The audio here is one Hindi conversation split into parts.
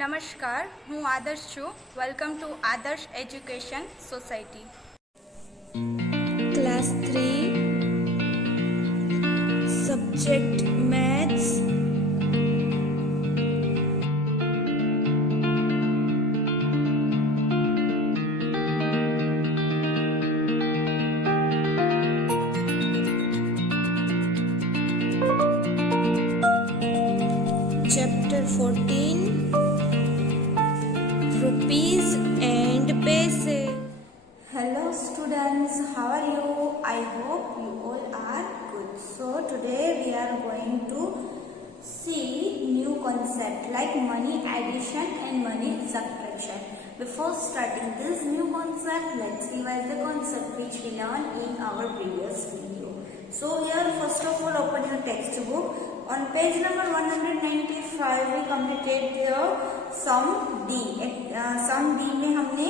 નમસ્કાર, હું આદર્શ છું. વેલકમ ટુ આદર્શ education society. Class 3 subject maths. Chapter 14 Rupees and Paise. Hello students, how are you? I hope you all are good. So today we are going to see new concept like money addition and money subtraction. Before starting this new concept, let's revise the concept which we learned in our previous video. So here first of all open your textbook. On page number 195 we completed the sum D. Sum D में हमने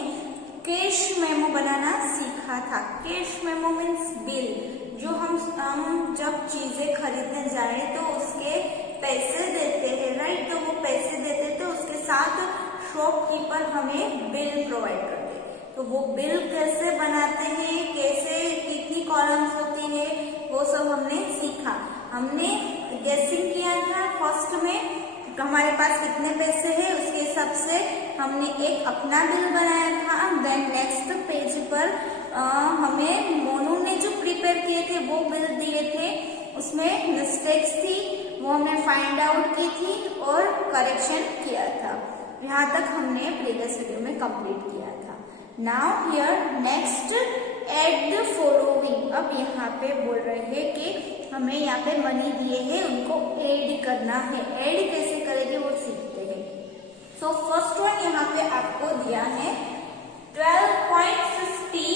कैश मेमो बनाना सीखा था. Cash memo means bill. जो हम जब चीजें खरीदने जाए तो उसके पैसे देते हैं, राइट. तो वो पैसे देते तो उसके साथ शॉपकीपर हमें बिल प्रोवाइड करते. तो वो बिल कैसे बनाते हैं, कैसे कितनी कॉलम्स होती है, वो सब हमने सीखा. हमने गेसिंग किया था फर्स्ट में हमारे पास कितने पैसे हैं, उसके हिसाब से हमने एक अपना बिल बनाया था. देन नेक्स्ट पेज पर हमें मोनू ने जो प्रिपेयर किए थे वो बिल दिए थे, उसमें मिस्टेक्स थी वो हमने फाइंड आउट की थी और करेक्शन किया था. यहाँ तक हमने प्रीवियस वीडियो में कंप्लीट किया था. Now here next add the following. अब यहाँ पे बोल रहे हैं कि हमें यहाँ पे मनी दिए हैं, उनको ऐड करना है. ऐड कैसे करेंगे वो सीखते हैं. सो फर्स्ट वन यहाँ पे आपको दिया है 12.50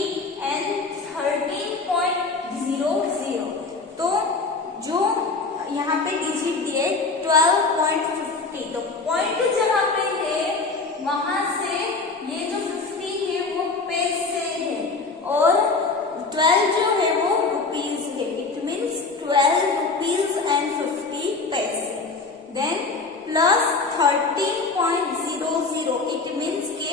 एंड 13.00. तो जो यहाँ पे डिजिट दिए 12.50, तो पॉइंट जहाँ पे है वहां से ये जो 50 है वो पैसे है और 12 जो है वो रुपीज है. इट मीन्स 12 रुपीज एंड 50 पैसे. देन प्लस 13.00, इट मीन्स के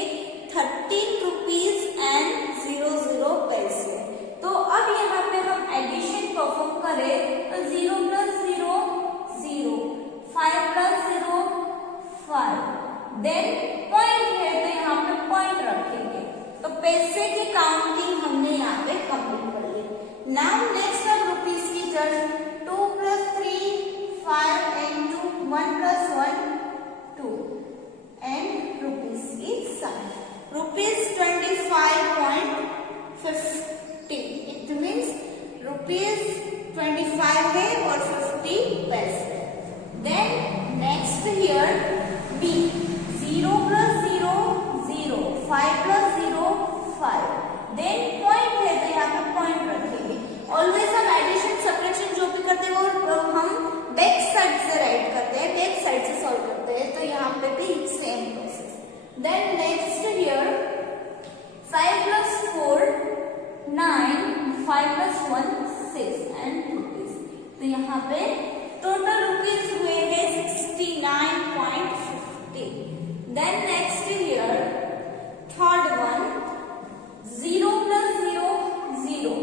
13 रुपीज एंड 00 पैसे. तो अब यहाँ पे हम एडिशन परफॉर्म करें तो 0 प्लस 0 0, 5 प्लस 0 5. देन पॉइंट है तो यहाँ पे पॉइंट रखेंगे. तो पैसे की काउंटिंग हमने यहाँ पे कंप्लीट कर ली. नाउ नेक्स्ट अब रुपीज की just 2 plus 3 5 and 2 1 plus 1 2 and rupees की sign. Rupees 25.50, it means rupees 25 है और 50 पैसे. Then next here B 0 plus 0 0, 5 plus 0 5. Then point है तो यहाँ पे पॉइंट रखेंगे. ऑलवेज हम एडिशन सब्ट्रैक्शन जो भी करते हैं वो हम बैक साइड से राइट करते हैं, बैक साइड से सॉल्व करते हैं. तो यहाँ पे भी same process. Then next here 5 plus 4 9, 5 plus 1 6 and rupees. तो यहाँ पे टोटल रुपीज हुए हैं 69.50. Then next here third one 0 plus 0 0,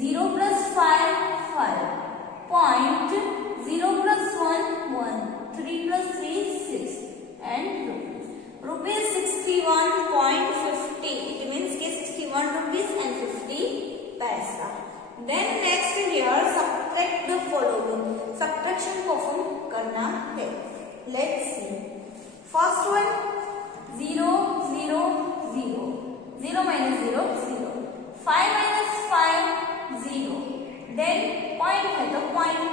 0 plus 5 5, point 0 plus 1 1, 3 plus 3 6 and rupees 61.50. It means के 61 rupees and 50 paisa. Then next here subtract the following. Subtraction perform करना है. Let's see. First one 0 0 0, 0 minus 0 0, 5 minus 5 0. Then point है तो पॉइंट.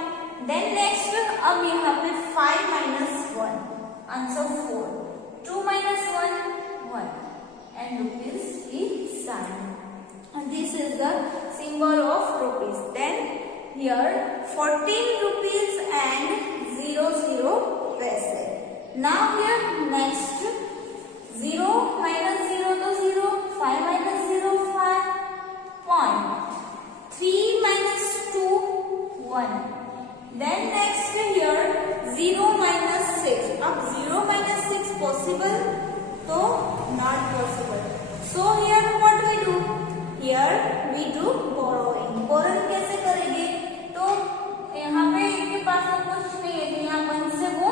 देन नेक्स्ट अब यहाँ पे 5 minus 1 answer 4, 2 minus 1 1 and rupees is sign. And this is the symbol of rupees. Then here 14 rupees and 00 paise. Now here next 0 minus 0 to 0, 5 minus 0 5, point 3 minus 2 1. Then next here 0 minus 6. अब 0 minus 6 possible not possible. So here what we do? Here we do borrowing. Borrowing कैसे करेंगे? तो यहाँ पे इनके पास तो कुछ नहीं है, तो यहाँ 1 से वो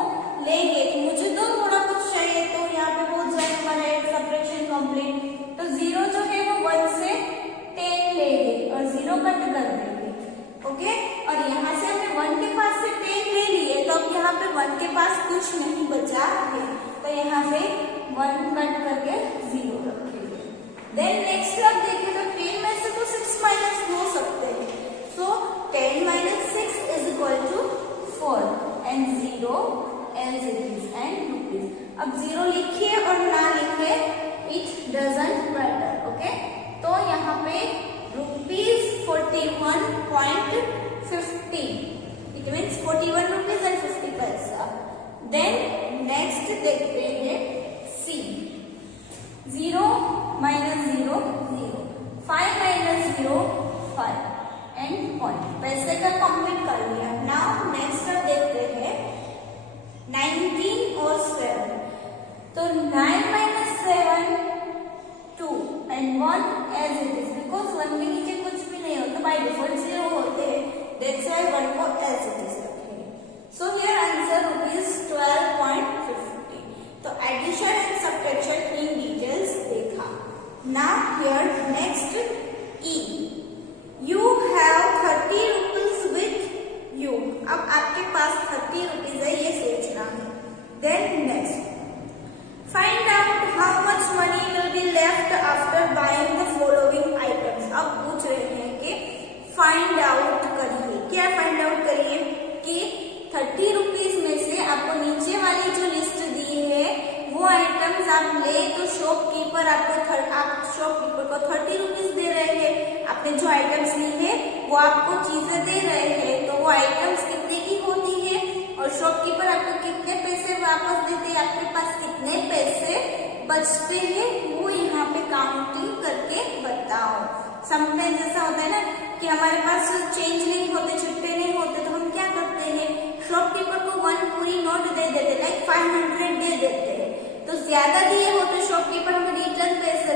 लेंगे, तो मुझे तो थोड़ा कुछ चाहिए, तो यहाँ पे हो जाए हमारा सब्ट्रैक्शन कंप्लीट। तो 0 जो है वो 1 से 10 लेंगे और 0 कट कर देंगे, ओके। और यहाँ से हमने 1 के पास से 10 ले लिए, तो अब यहाँ पे 1 के पास कुछ नहीं बचा है, तो यहाँ पे 1 कट करके 0 रखेंगे। देन नेक्स्ट आप देखें तो 10 में से तो 6 माइनस हो सकते हैं, सो 10 minus 6 is equal to 4 and 0 as it is and rupees. अब 0 लिखिए और ना लिखिए, it doesn't matter, okay? तो यहाँ पे rupees 41.50, it means 41 rupees and 50 पैसा। Then next देखते हैं C, 0 minus 0 0, 5 minus 0 5 and point, पैसे का कंप्लीट कर लिया। नाउ नेक्स्ट अब देखते हैं 19 और 7, तो 9 minus 7 2 and 1 as it is, because 1 के नीचे कुछ भी नहीं होता, बाय डिफॉल्ट 0 होते हैं, that's why 1 को as it is रखेंगे। So here answer rupees 12.50। तो addition and subtraction in details देखा। Now here next E, you have 30 rupees with you। अब आपके पास 30 rupees है, ये सोचना है। Then next, find out how much money will be left after buying the following items। अब पूछ रहे हैं कि find out करिए, क्या find out करिए कि 30 rupees में से आपको नीचे वाली जो लिस्ट दी है वो आइटम्स आप ले, तो शॉपकीपर आपको आप शॉपकीपर को 30 रुपीज दे रहे हैं। आपने जो आइटम्स ली है वो आपको चीजें दे रहे हैं, तो वो आइटम्स कितने की होती है और शॉपकीपर आपको कितने पैसे वापस देते हैं, आपके पास कितने पैसे बचते हैं, वो यहाँ पे काउंटिंग करके बताओ। समटाइम्स ऐसा होता है ना कि हमारे पास चेंज नहीं होते, छुट्टे नहीं होते, तो हम क्या करते हैं, शॉपकीपर को 1 पूरी नोट दे देते, लाइक 500 दे देते हैं, तो ज्यादा दिए हो तो शॉपकीपर हमें रिटर्न पैसे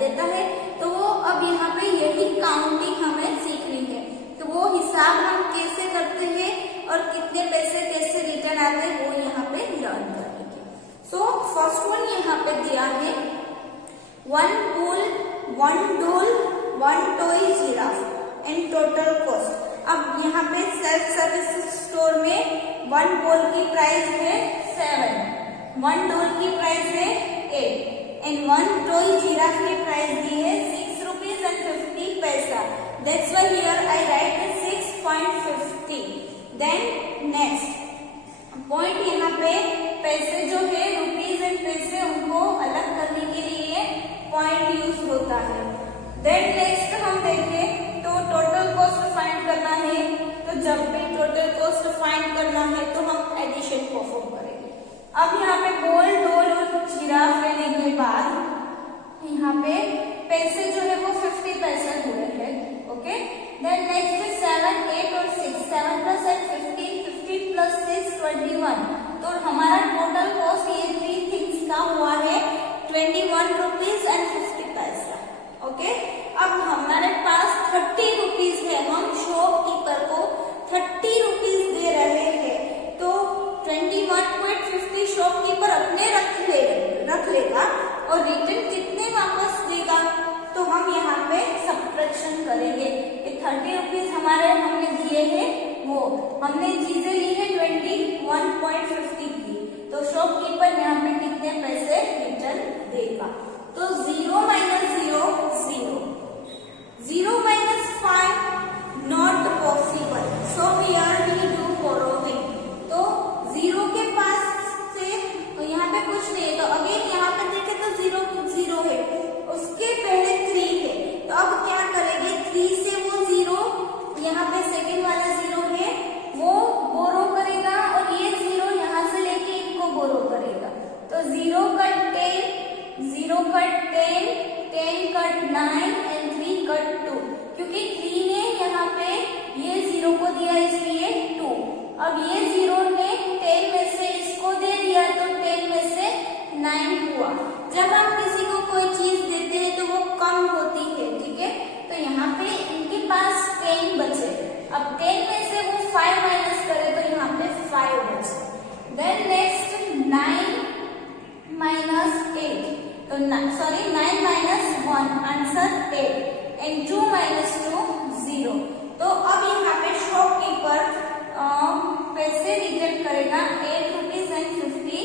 देता है, तो वो अब यहाँ पे यही काउंटिंग हमें सीखनी है, तो वो हिसाब हम कैसे करते हैं और कितने पैसे कैसे रिटर्न आते हैं वो यहाँ पे लर्न करेंगे। सो फर्स्ट वन यहाँ पे दिया है 1 bull, 1 doll, 1 toy giraffe and total cost. अब यहाँ पे सेल्फ सर्विस स्टोर में 1 बॉल की प्राइस है 7, 1 डॉल की प्राइस है 8 एंड 1 टॉय जिराफ की प्राइस दी है 6 rupees and 50 paisa. That's why here I write 6.50। Then next point, यहाँ पे पैसे जो है रुपीज एंड पैसे उनको अलग करने के लिए पॉइंट यूज होता है। देन नेक्स्ट हम देखें तो टोटल कॉस्ट फाइंड करना है, तो जब भी टोटल कॉस्ट फाइंड करना है तो हम एडिशन परफॉर्म करेंगे। अब यहाँ पे गोल, डॉल और जिराफ लेने के बाद यहाँ पे पैसे जो है वो 50 पैसे हुए हैं, ओके। देन नेक्स्ट 7, 8 और 6, 7 प्लस 8 15, 15 प्लस 6 21, तो हमारा टोटल कॉस्ट ये 3 थिंग्स का हुआ है 21 रुपीज एंड 50 पैसा, ओके। अब हमारे पास 30 रुपीज है, हम शॉपकीपर को 30 रुपीज दे रहे हैं, तो 21.50 शॉपकीपर अपने रख लेगा और रिटर्न कितने वापस देगा, तो हम यहाँ पे सब्ट्रैक्शन करेंगे। 30 रुपीज हमने दिए हैं, वो हमने चीजें ली है 21.50 की, तो शॉपकीपर यहाँ पे कितने पैसे रिटर्न देगा, तो 0 minus 0 0, 0 minus 5 not possible, so here we do borrowing। तो 0 के पास से तो यहाँ पे कुछ नहीं है, तो अगेन यहाँ पे देखें तो 0 है, उसके पहले 3 है, तो अब क्या करेंगे 3 से वो 0 यहाँ पे सेकेंड वाला 0 है वो बोरो करेगा और ये 0 यहाँ से लेके इनको बोरो करेगा, तो 0 cut 10, 0 cut 10, 10 cut 9 and 3 cut 2, क्योंकि 3 ने यहाँ पे ये 0 को दिया इसलिए 2, अब ये 0 ने 10 में से इसको दे दिया तो 10 में से 9 हुआ। जब हम किसी को कोई चीज देते हैं तो वो कम होती है, ठीक है। तो यहाँ पे इनके पास 10 बचे। अब 10 में से वो 5 माइनस करे तो यहाँ पे 5 बचे। देन नेक्स्ट 9 माइनस 8, तो 9 माइनस 1 आंसर 8 एंड 2 माइनस 2 0। तो अब यहाँ पे शॉपकीपर पैसे डिडक्ट करेगा 8 रुपीज एंड 50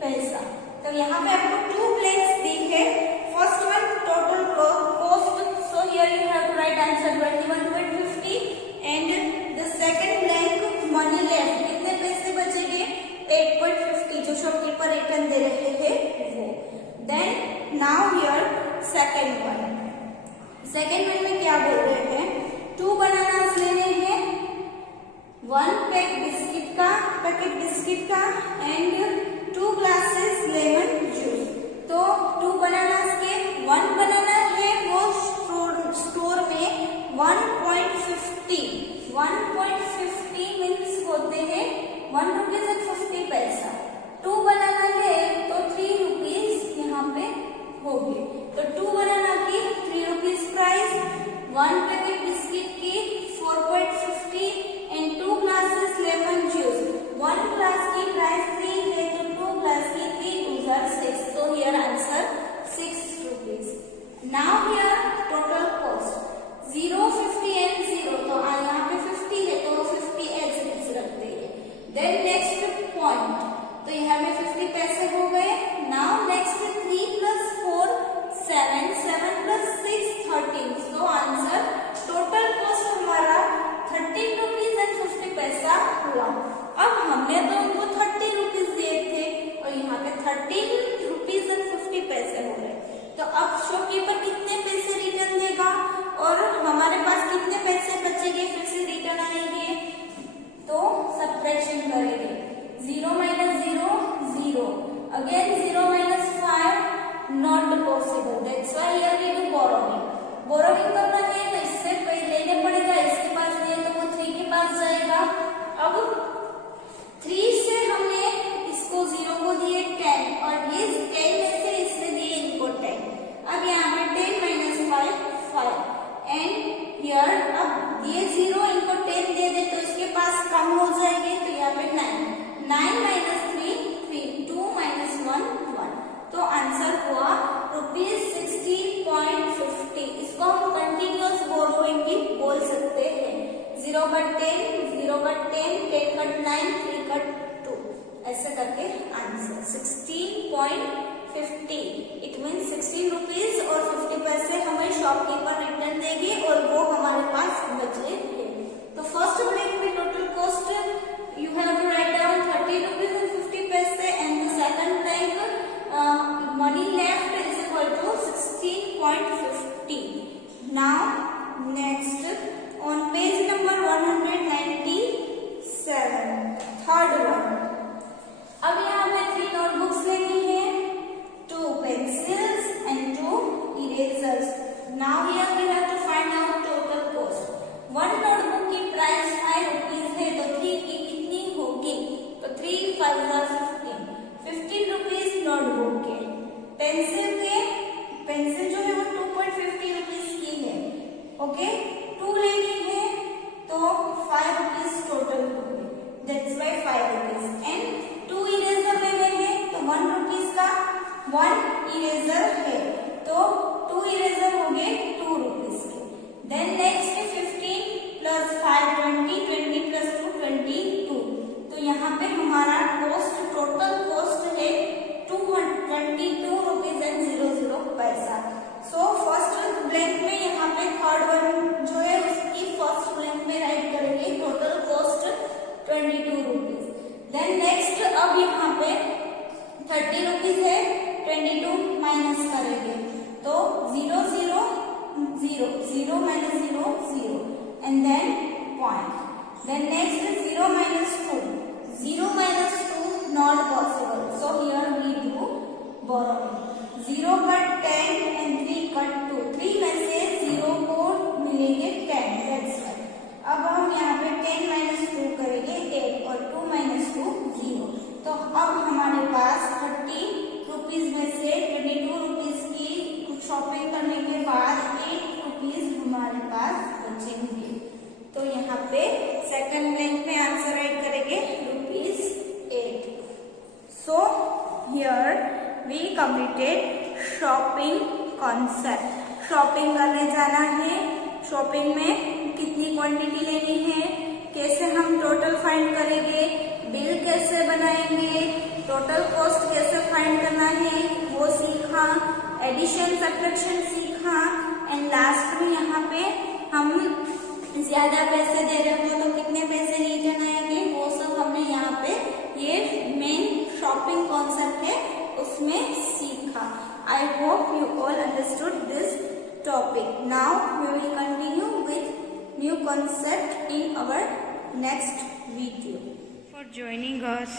पैसा। तो यहाँ पे आपको 2 ब्लैंक्स दी है। First one total cost, so here you have to write answer 21.50 and the second blank money left, कितने पैसे बचेंगे 8.50 जो शॉपकीपर रिटर्न दे रहे हैं वो। Then now here second one में क्या बोल रहे हैं, 2 बनानास लेने हैं, 1 पैकेट बिस्किट का एंड 2 ग्लासेस लेमन जूस। तो 2 बनानास के 1 बनाना है वो स्टोर में 1.50 मीन्स होते हैं 1 रुपीज एंड 50 पैसा। 2 बनाना है तो 3 रुपीज यहाँ पे हो गए। तो 2 बनाना की 3 रुपीज प्राइस, 1 पैकेट बिस्किट की 4.50 and 2 glasses lemon juice. 1 glass की प्राइस 3 है तो 2 ग्लास की 3 2 are 6, so here answer 6 rupees. Now here total cost 0, 50 and 0, तो यहाँ पे 50 है तो 50 एज इट इज रखते हैं। देन नेक्स्ट पॉइंट, तो यहाँ में 50 पैसे हो गए। Now next 3 plus 4 7, 7 plus 6 13, so answer total cost हमारा 13 रुपीज एंड 50 पैसा हुआ। अब हमने तो उनको 30 रुपीज दिए थे और यहाँ पे 13 रुपीज एंड 50 पैसे हो गए। तो अब शॉपकीपर कितने पैसे रिटर्न देगा और हमारे पास कितने पैसे बचेंगे फिर से रिटर्न आएंगे, तो सब्ट्रैक्शन करेंगे। 0 minus 0 0, again 0 minus 5 not possible, that's why here we do borrowing करना है तो इससे लेने पड़ेगा, इसके पास नहीं है तो वो 3 के पास जाएगा। अब 3 से हमने इसको 0 को दिए 10 और ये 10 में से इसने दिए इनको 10। अब यहाँ पे 10 minus 5 एंड हियर अब ये 0 इनको 10 दे दे तो इसके पास कम हो जाएंगे, तो यहाँ पे 9 minus 3 2 minus 1 1, तो आंसर हुआ ₹60.50। इसको हम कंटिन्यूअस बोरोइंग भी बोल सकते हैं। 0 कट 10, 0 कट 10, 10 कट 9, 3 कट 2, ऐसे करके आंसर 16.50। इट मीन 16 रुपीज और 50 पैसे हमें शॉपकीपर रिटर्न देगी और वो हमारे पास बचे हैं। तो फर्स्ट ब्लैंक में total cost you have to write down 30 rupees and 50 पैसे and the second blank money left is equal to 16.50. Now next on page number 197, third one. अब यहाँ पे 3 notebooks लेनी है, 2 pencils and 2 erasers. Now here we have to find out total cost. 1 notebook की प्राइस 5 रुपीज है तो 3 की कितनी होगी, तो 3 5 15 रुपीज नोटबुक के। पेंसिल जो है वो 2.50 रुपीज की है, ओके। 2 लेनी है तो 5 रुपीज टोटल होगी, that's why 5 rupees and 2 eraser लेने हैं तो 1 रुपीज का 1 इरेजर है तो 2 इरेजर हो गए 2 रुपीज के। देन नेक्स्ट 15 प्लस 5 20, 20 प्लस 2 22, तो यहाँ पे हमारा कॉस्ट टोटल कॉस्ट है 22 रुपीज एंड 00 पैसा। सो फर्स्ट ब्लैंक में यहाँ पे थर्ड वन जो है उसकी फर्स्ट ब्लैंक में राइट करेंगे total cost 22 rupees. Then next अब यहाँ पे 30 रुपीज है, 22 माइनस करेंगे तो 0 0 0 0 minus 0 0 and then point. Then next 0 minus 2, 0 minus 2 not possible, so here we do borrowing. 0 cut 10 and 3 cut 2, 3 में से 0 को मिलेंगे 10, that's right. अब हम यहाँ पे 10 minus 2 करेंगे 8 और 2 minus 2 0, तो अब हमारे पास 30 रुपीज में से 22 रुपीज की शॉपिंग करने के बाद 8 रुपीज हमारे पास बचेंगे। तो यहाँ पे सेकंड ब्लैंक में आंसर राइट करेंगे ₹8। So here we completed shopping concept. Shopping करने जाना है, शॉपिंग में कितनी क्वांटिटी लेनी है, कैसे हम टोटल फाइंड करेंगे, बिल कैसे बनाएंगे, टोटल कॉस्ट कैसे फाइंड करना है वो सीखा, एडिशन सब्ट्रैक्शन सीखा एंड लास्ट में यहाँ पे हम ज्यादा पैसे दे रहे हो तो कितने पैसे रिटर्न आएंगे वो सब हमने यहाँ पे ये मेन शॉपिंग कॉन्सेप्ट है उसमें सीखा। I hope you all understood this topic. Now we will continue with new concept in our next video. For joining us.